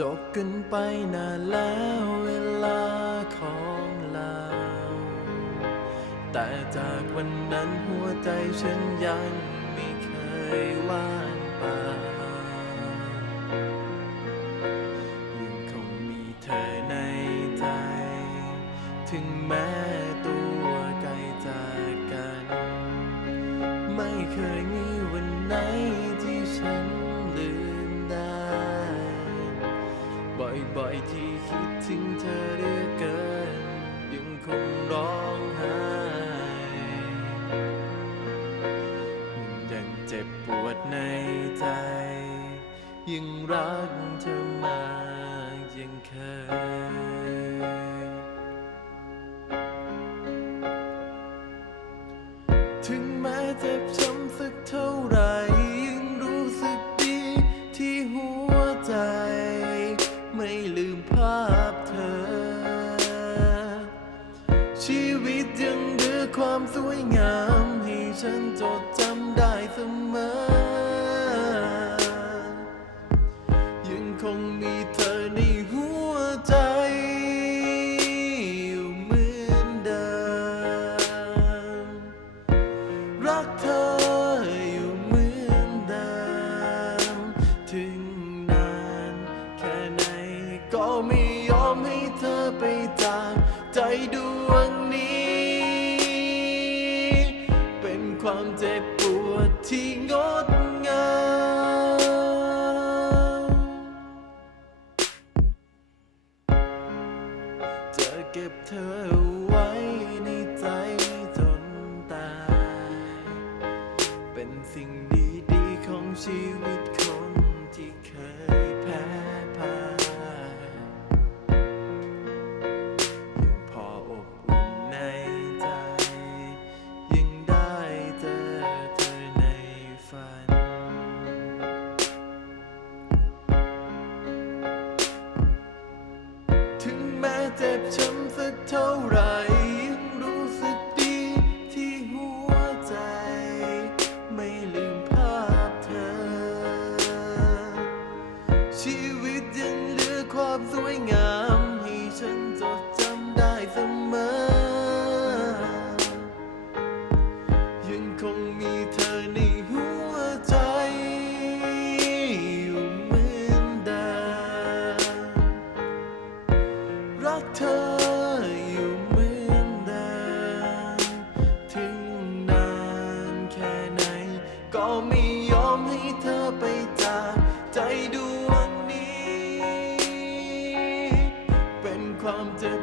จบกันไปนานแล้วเวลาของเรา แต่จากวันนั้นหัวใจฉันยังไม่เคยว่างเปล่า บ่อยที่คิดถึงเธอเหลือเกิน ยังคงร้องไห้ยังเจ็บปวดในใจ ยังรักเธอมากยังเคย ถึงแม้เจ็บ สวยงามให้ฉันจดจำได้เสมอ ยังคงมีเธอในหัวใจอยู่เหมือนเดิม รักเธออยู่เหมือนเดิม ถึงนานแค่ไหนก็ไม่ยอมให้เธอไปจากใจดู เจ็บปวดที่งดงามจะเก็บเธอไว้ในใจจนตาย เป็นสิ่งดีๆของชีวิต เจ็บช้ำสักเท่าไหร่ยังรู้สึกดีที่หัวใจ ไม่ลืมภาพเธอ ชีวิตยังเหลือความสวยงาม ให้ฉันจดจำได้เสมอ ยังคงมีเธอใน ก็ไม่ยอมให้เธอไปจากใจดวงนี้ เป็นความเจ็บ